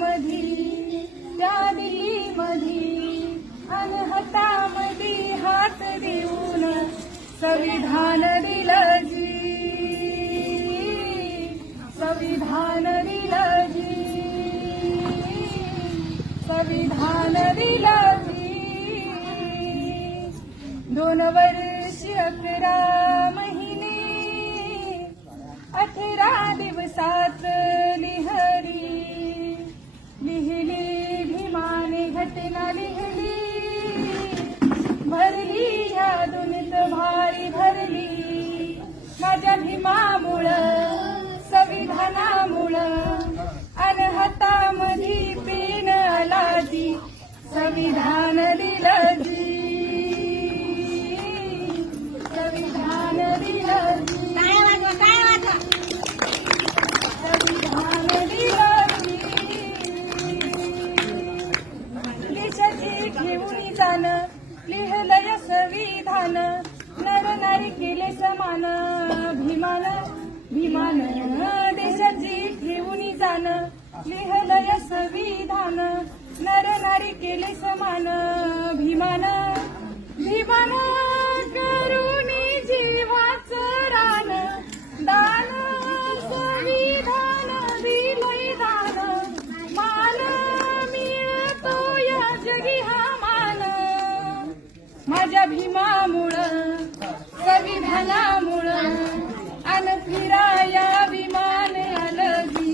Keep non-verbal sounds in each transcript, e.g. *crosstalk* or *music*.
मधी त्या अनहता अनहतामधी हात देऊन संविधान दिलं जी. संविधान दिलं जी. संविधान दिलं जी. दोन वर्ष अकरा माझ्या भीमामुळं संविधानामुळं अनहतामधी पेन आलाजी संविधान दिलं संविधान दिलं संविधान दिलं जी देशाची घेऊन जाणं लिहलंय संविधान. भीमान विमान देशाची ठेवून जाण लिहलय संविधान नर नारी केले समान भीमान भीमान करून जीवाच रान दान संविधान दिलय दान. मान मिळतो या जगी हा मान. माझ्या भीमामुळं संविधानामुळं फिराया विमान अलगी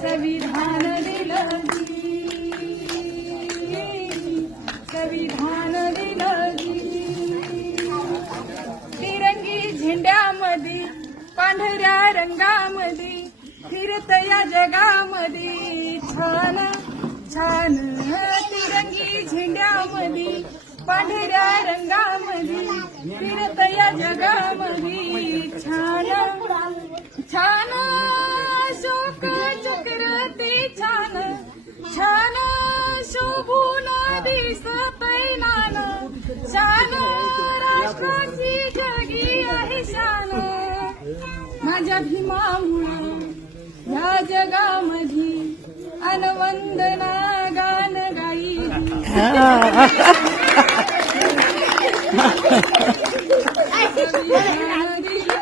संविधान दिलगी. संविधान दिलगी. तिरंगी झेंड्यामध्ये पांढऱ्या रंगामध्ये फिरत या जगामध्ये छान छान तिरंगी झेंड्यामध्ये पांढऱ्या रंगामध्ये फिरत या जगामध्ये छान शोक चक्र ते छान. छान शोभून दिसत नान शान राष्ट्राची जगी आहे शान. माझ्या भीमामुळं ह्या जगामधी अनवंदना गान गाई. *laughs*